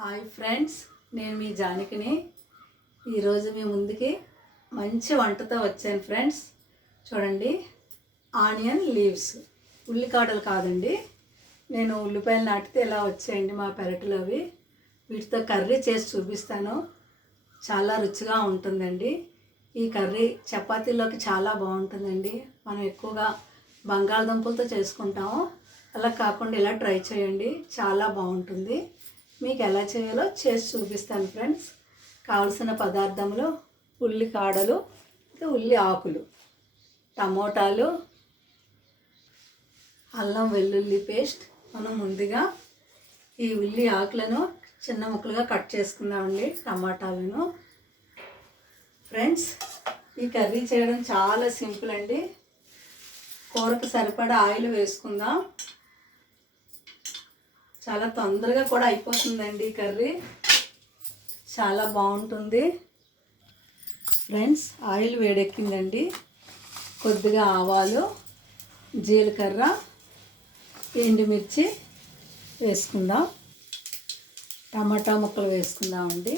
Hi friends, నేను మీ జానకిని. ఈరోజు మీ ముందుకి మంచి వంటతో వచ్చాను ఫ్రెండ్స్. చూడండి, ఆనియన్ లీవ్స్, ఉల్లికాడలు కాదండి. నేను ఉల్లిపాయలు నాటితే ఇలా వచ్చాయండి మా పెరటిలో. అవి వీటితో కర్రీ చేసి చూపిస్తాను. చాలా రుచిగా ఉంటుందండి. ఈ కర్రీ చపాతీలోకి చాలా బాగుంటుందండి. మనం ఎక్కువగా బంగాళదుంపలతో చేసుకుంటాము. అలా కాకుండా ఇలా ట్రై చేయండి, చాలా బాగుంటుంది. మీకు ఎలా చేయాలో చేసి చూపిస్తాను ఫ్రెండ్స్. కావలసిన పదార్థములు: ఉల్లి కాడలు, ఉల్లి ఆకులు, టమోటాలు, అల్లం వెల్లుల్లి పేస్ట్. మనం ముందుగా ఈ ఉల్లి ఆకులను చిన్న ముక్కలుగా కట్ చేసుకుందామండి. టమాటాలను. ఫ్రెండ్స్, ఈ కర్రీ చేయడం చాలా సింపుల్ అండి. కూరకు సరిపడా ఆయిల్ వేసుకుందాం. చాలా తొందరగా కూడా అయిపోతుందండి ఈ కర్రీ, చాలా బాగుంటుంది. ఫ్రెండ్స్, ఆయిల్ వేడెక్కిందండి. కొద్దిగా ఆవాలు, జీలకర్ర, ఎండుమిర్చి వేసుకుందాం. టమాటా ముక్కలు వేసుకుందామండి.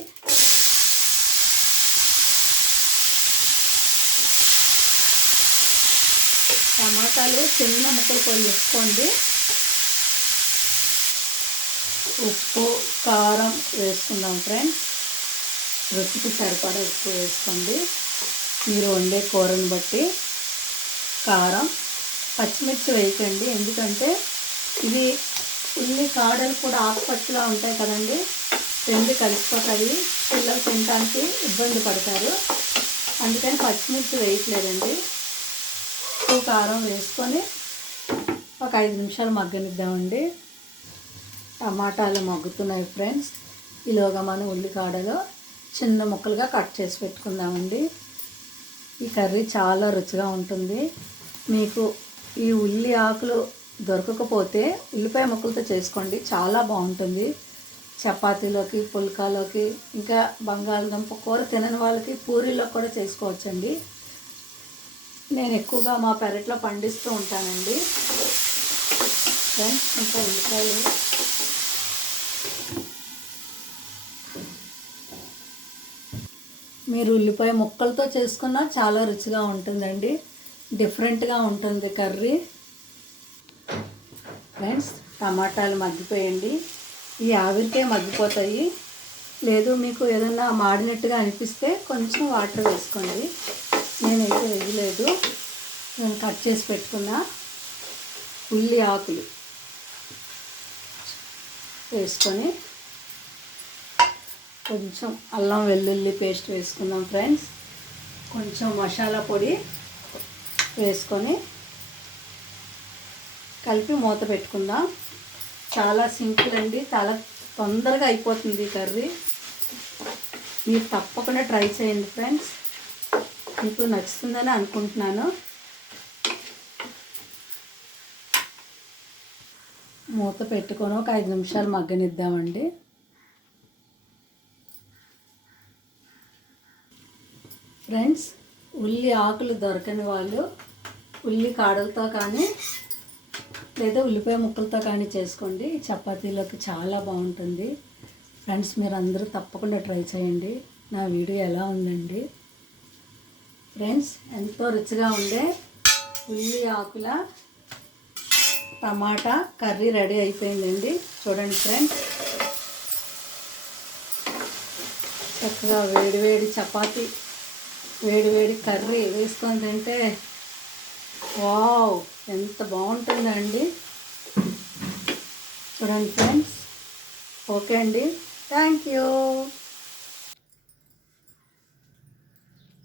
టమాటాలు చిన్న ముక్కలు వేసుకోండి. ఉప్పు, కారం వేసుకుందాం ఫ్రెండ్స్. రుచికి సరిపడా ఉప్పు వేసుకోండి. మీరు వండే కూరని బట్టి కారం. పచ్చిమిర్చి వేయకండి, ఎందుకంటే ఇది ఉల్లి కాడలు కూడా ఆకుపచ్చలా ఉంటాయి కదండి. రెండు కలిసిపోతాయి, పిల్లలు తినడానికి ఇబ్బంది పడతారు. అందుకని పచ్చిమిర్చి వేయట్లేదండి. ఉప్పు, కారం వేసుకొని ఒక 5 నిమిషాలు మగ్గనిద్దామండి. టమాటాలు మగ్గుతున్నాయి ఫ్రెండ్స్. ఈలోగా మనం ఉల్లికాడలు చిన్న ముక్కలుగా కట్ చేసి పెట్టుకుందామండి. ఈ కర్రీ చాలా రుచిగా ఉంటుంది. మీకు ఈ ఉల్లి ఆకులు దొరకకపోతే ఉల్లిపాయ ముక్కలతో చేసుకోండి, చాలా బాగుంటుంది. చపాతీలోకి, పుల్కాలోకి, ఇంకా బంగాళదుంప కూర తినని వాళ్ళకి పూరీలో కూడా చేసుకోవచ్చండి. నేను ఎక్కువగా మా పెరట్లో పండిస్తూ ఉంటానండి ఫ్రెండ్స్. ఇంకా ఉల్లిపాయలు మీరు ఉల్లిపాయ ముక్కలతో చేసుకున్నా చాలా రుచిగా ఉంటుందండి. డిఫరెంట్గా ఉంటుంది కర్రీ. ఫ్రెండ్స్, టమాటాలు మగ్గిపోయండి. ఈ ఆవిరికే మగ్గిపోతాయి. లేదు మీకు ఏదన్నా మాడినట్టుగా అనిపిస్తే కొంచెం వాటర్ వేసుకోండి. నేనైతే వేయలేదు. నేను కట్ చేసి పెట్టుకున్న ఉల్లి ఆకులు వేసుకొని కొంచెం అల్లం వెల్లుల్లి పేస్ట్ వేసుకుందాం ఫ్రెండ్స్. కొంచెం మసాలా పొడి వేసుకొని కలిపి మూత పెట్టుకుందాం. చాలా సింపుల్ అండి, చాలా తొందరగా అయిపోతుంది ఈ కర్రీ. మీరు తప్పకుండా ట్రై చేయండి ఫ్రెండ్స్. మీకు నచ్చుతుందని అనుకుంటున్నాను. మూత పెట్టుకొని ఒక 5 నిమిషాలు మగ్గనిద్దామండి. ఫ్రెండ్స్, ఉల్లి ఆకులు దొరకని వాళ్ళు ఉల్లి కాడలతో కానీ లేదా ఉల్లిపాయ ముక్కలతో కానీ చేసుకోండి. చపాతీలోకి చాలా బాగుంటుంది. ఫ్రెండ్స్, మీరు అందరూ తప్పకుండా ట్రై చేయండి. నా వీడియో ఎలా ఉందండి ఫ్రెండ్స్? ఎంతో రుచిగా ఉండే ఉల్లి ఆకుల టమాటా కర్రీ రెడీ అయిపోయిందండి. చూడండి ఫ్రెండ్స్, చక్కగా వేడివేడి చపాతీ, వేడివేడి కర్రీ వేసుకొని తింటే వావ్, ఎంత బాగుంటుందండి. చూడండి ఫ్రెండ్స్. ఓకే అండి, థ్యాంక్ యూ.